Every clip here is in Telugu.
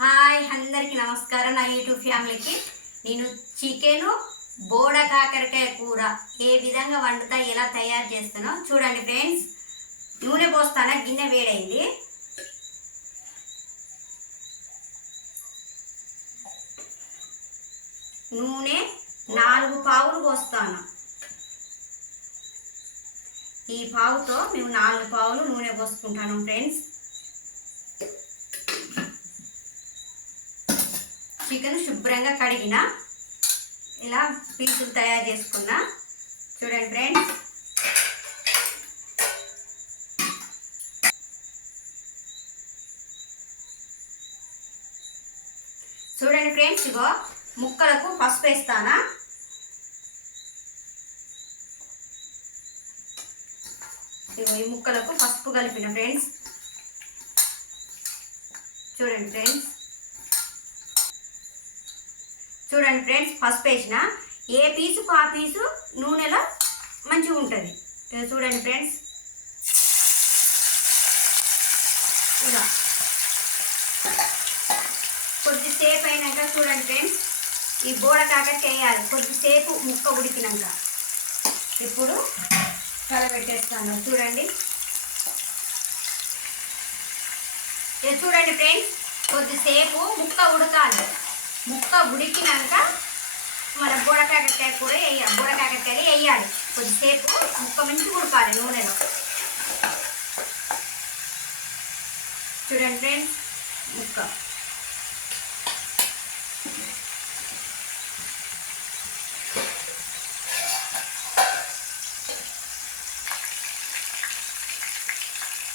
హాయ్ అందరికీ నమస్కారం. నా యూట్యూబ్ ఫ్యామిలీకి నేను చికెను బోడ కాకరకాయ కూర ఏ విధంగా వండుతా ఎలా తయారు చేస్తానో చూడండి ఫ్రెండ్స్. నూనె పోస్తానా, గిన్నె వేడైంది. నూనె 4 పావులు పోస్తాను. ఈ పావుతో మేము 4 పావులు నూనె పోసుకుంటాను ఫ్రెండ్స్. చికెన్ శుభ్రంగా కడిగిన ఇలా పీసులు తయారు చేసుకున్నా. చూడండి ఫ్రెండ్స్, ఇగో ముక్కలకు పసుపు వేస్తానా. ఇగో ఈ ముక్కలకు పసుపు కలిపిన ఫ్రెండ్స్. చూడండి ఫ్రెండ్స్ పసుపు వేసిన ఏ పీసుకు ఆ పీసు నూనెలో మంచిగా ఉంటుంది. చూడండి ఫ్రెండ్స్, ఇలా కొద్దిసేపు అయినాక చూడండి ఫ్రెండ్స్, ఈ బోడ కాకరకాయ వేయాలి. కొద్దిసేపు ముక్క ఉడికినాక ఇప్పుడు కలబెట్టేస్తాను. చూడండి ఫ్రెండ్స్, కొద్దిసేపు ముక్క ఉడకాలి. ముక్క ఉడికినాక మన బోడ కాకరకాయ కూర వేయాలి. బోడ కాకరకాయలు వేయాలి. కొద్దిసేపు ముక్క మంచి ఉడకాలి నూనెలో. చూడండి ఫ్రెండ్స్, ముక్క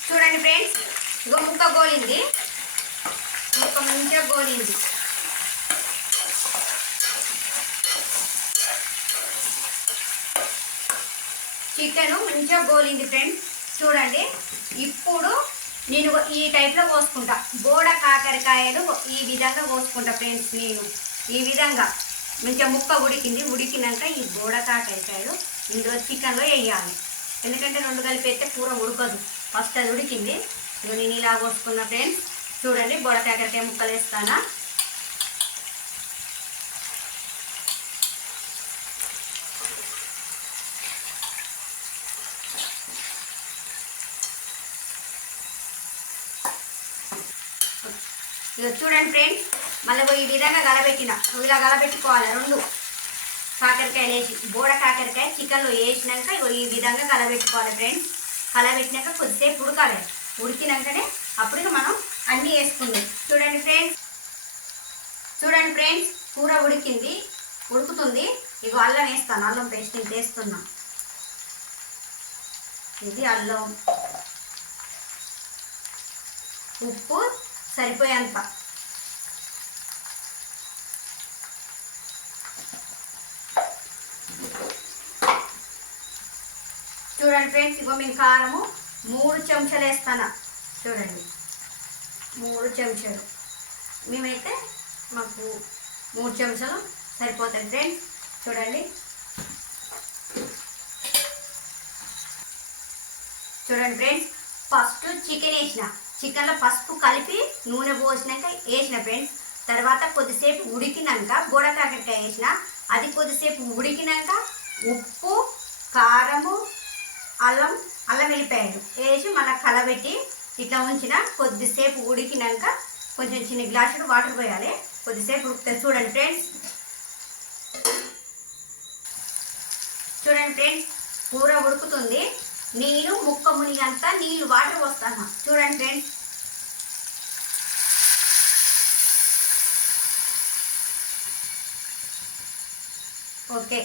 చూడండి ఫ్రెండ్స్, ఇగో ముక్క గోలింది. ముక్క మంచిగా గోలింది. చికెన్ మంచిగా గోలింది ఫ్రెండ్స్. చూడండి, ఇప్పుడు నేను ఈ టైప్లో కోసుకుంటా. బోడ కాకరకాయలు ఈ విధంగా కోసుకుంటా ఫ్రెండ్స్. నేను ఈ విధంగా మంచిగా ముక్క ఉడికింది. ఉడికినాక ఈ బోడ కాకరకాయలు ఇందులో చికెన్లో వేయాలి. ఎందుకంటే 2 కలిపి అయితే కూర ఉడకదు. ఫస్ట్ అది ఉడికింది. ఇక నేను ఇలా కోసుకున్నా ఫ్రెండ్స్. చూడండి, బోడ కాకరకాయ ముక్కలు వేస్తానా. ఇక చూడండి ఫ్రెండ్స్, మళ్ళీ ఈ విధంగా కలబెట్టిన. ఇలా కలబెట్టుకోవాలి. 2 కాకరకాయలు వేసి బోడ కాకరకాయ చికెన్లో వేసినాక ఇగో ఈ విధంగా కలబెట్టుకోవాలి ఫ్రెండ్స్. కలబెట్టినాక కొద్దిసేపు ఉడకాలి. ఉడికినాకనే అప్పుడు మనం అన్నీ వేసుకుందాం. చూడండి ఫ్రెండ్స్, కూర ఉడుకుతుంది. ఇగో అల్లం వేస్తాను. అల్లం పేస్ట్ ఇంత వేస్తున్నా. ఇది అల్లం, ఉప్పు సరిపోయేంత. చూడండి ఫ్రెండ్స్, ఇగో మేము కారము 3 చెంచాలు వేస్తాను. చూడండి, 3 చెంచాలు. మేమైతే మాకు 3 చెంచాలు సరిపోతాయి ఫ్రెండ్స్. చూడండి ఫ్రెండ్స్, ఫస్ట్ చికెన్ వేసిన. చికెన్లో పసుపు కలిపి నూనె పోసినాక వేసిన ఫ్రెండ్స్. తర్వాత కొద్దిసేపు ఉడికినాక బోడ కాకరకాయ వేసిన. అది కొద్దిసేపు ఉడికినాక ఉప్పు, కారము, అల్లం వెల్లిపాయలు వేసి మళ్ళీ కలబెట్టి ఇట్లా ఉంచిన. కొద్దిసేపు ఉడికినాక కొంచెం చిన్న గ్లాసులు వాటర్ పోయాలి. కొద్దిసేపు ఉడుకుతుంది. చూడండి ఫ్రెండ్స్, కూర ఉడుకుతుంది. నేను ముక్క మునిగంతా నీళ్ళు వాటర్ పోస్తాను. చూడండి ఫ్రెండ్స్, ఓకే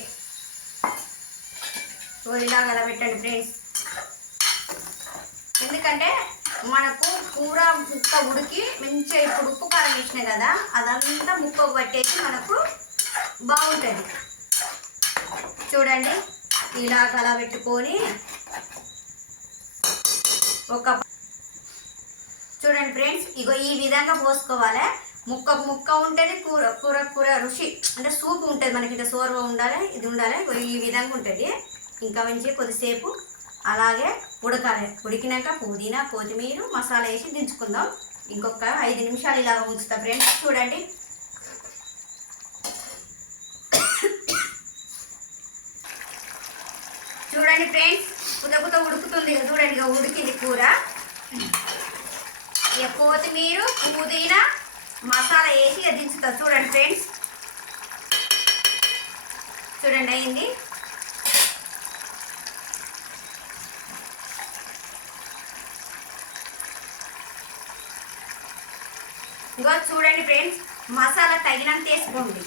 ఇలా కలబెట్టండి ఫ్రెండ్స్. ఎందుకంటే మనకు కూర ముక్క ఉడికి మంచిగా ఇప్పుడు ఉప్పు కారం వేసినాయి కదా, అదంతా ముక్కకు పట్టేసి మనకు బాగుంటుంది. చూడండి, ఇలా కలబెట్టుకొని చూడండి ఫ్రెండ్స్, ఇగో ఈ విధంగా పోసుకోవాలి. ముక్క ఉంటుంది. కూర రుచి అంటే సూప్ ఉంటుంది. మనకి ఇట్లా సోర్వ ఉండాలి, ఇది ఉండాలి. ఈ విధంగా ఉంటుంది. ఇంకా మంచిగా కొద్దిసేపు అలాగే ఉడకాలి. ఉడికినాక పుదీనా, కొత్తిమీర, మసాలా వేసి దించుకుందాం. ఇంకొక 5 నిమిషాలు ఇలా ఉంచుతా ఫ్రెండ్స్. చూడండి చూడండి ఫ్రెండ్స్, కుత ఉడుకుతుంది. చూడండి ఇక ఉడికింది కూర. ఇక కొత్తిమీర పుదీనా మసాలా వేసి ఇక దించుతా. చూడండి ఫ్రెండ్స్, చూడండి అయింది. ఇంకో చూడండి ఫ్రెండ్స్, మసాలా తగినంత వేసుకోండి.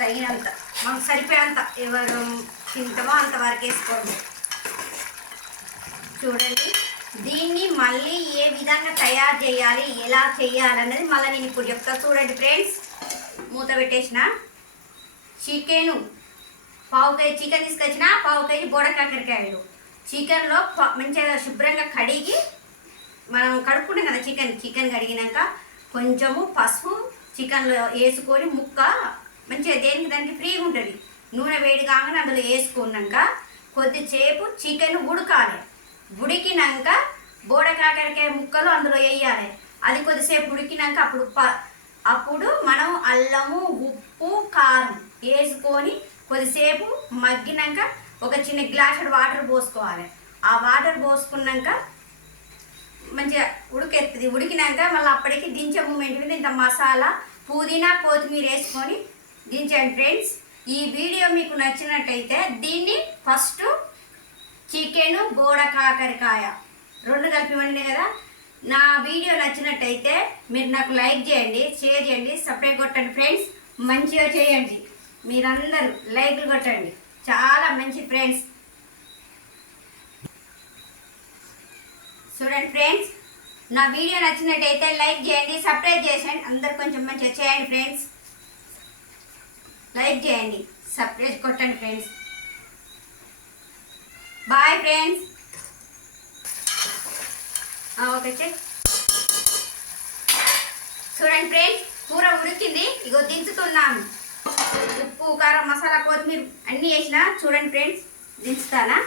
తగినంత మనకు సరిపోయేంత, ఎవరు తింటామో అంతవరకు వేసుకోండి. చూడండి, దీన్ని మళ్ళీ ఏ విధంగా తయారు చేయాలి, ఎలా చేయాలి అన్నది మళ్ళీ నేను ఇప్పుడు చెప్తా. చూడండి ఫ్రెండ్స్, మూత పెట్టేసిన చికెను పావు కేజీ చికెన్ తీసుకొచ్చిన, పావు కేజీ బోడకాకరకాయలు. చికెన్లో మంచిగా శుభ్రంగా కడిగి మనం కడుక్కుంటాం కదా చికెన్ కడిగినాక కొంచెము పసుపు చికెన్లో వేసుకొని ముక్క మంచిగా దానికి ఫ్రీగా ఉంటుంది. నూనె వేడి కాగానే అందులో వేసుకున్నాక కొద్దిసేపు చికెన్ ఉడకాలి. ఉడికినాక బోడకాకరకాయ ముక్కలు అందులో వేయాలి. అది కొద్దిసేపు ఉడికినాక అప్పుడు మనం అల్లము ఉప్పు కారం వేసుకొని కొద్దిసేపు మగ్గినాక ఒక చిన్న గ్లాసుడు వాటర్ పోసుకోవాలి. ఆ వాటర్ పోసుకున్నాక మంచిగా ఉడికెత్తుంది. ఉడికినాక మళ్ళీ అప్పటికి దించే మూమెంట్ మీద ఇంత మసాలా పుదీనా కొత్తిమీర వేసుకొని దించండి ఫ్రెండ్స్. ఈ వీడియో మీకు నచ్చినట్టయితే దీన్ని ఫస్ట్ చికెను బోడకాకరకాయ 2 కలిపి వండి కదా. నా వీడియో నచ్చినట్టయితే మీరు నాకు లైక్ చేయండి, షేర్ చేయండి, సబ్స్క్రైబ్ కొట్టండి ఫ్రెండ్స్. మంచిగా చేయండి, మీరందరూ లైక్లు కొట్టండి. చాలా మంచి ఫ్రెండ్స్. చూడండి ఫ్రెండ్స్, నా వీడియో నచ్చినట్టయితే లైక్ చేయండి, సబ్స్క్రైబ్ చేసేయండి. అందరు కొంచెం మంచిగా చేయండి ఫ్రెండ్స్. లైక్ చేయండి, సబ్స్క్రైబ్ కొట్టండి friends. Bye friends. Okay check. చూడండి ఫ్రెండ్స్, కూర ఉడికింది. ఇగో దించుతున్నాను. ఉప్పు కారం మసాలా కొత్తిమీర అన్నీ వేసిన. చూడండి ఫ్రెండ్స్, దించుతానా.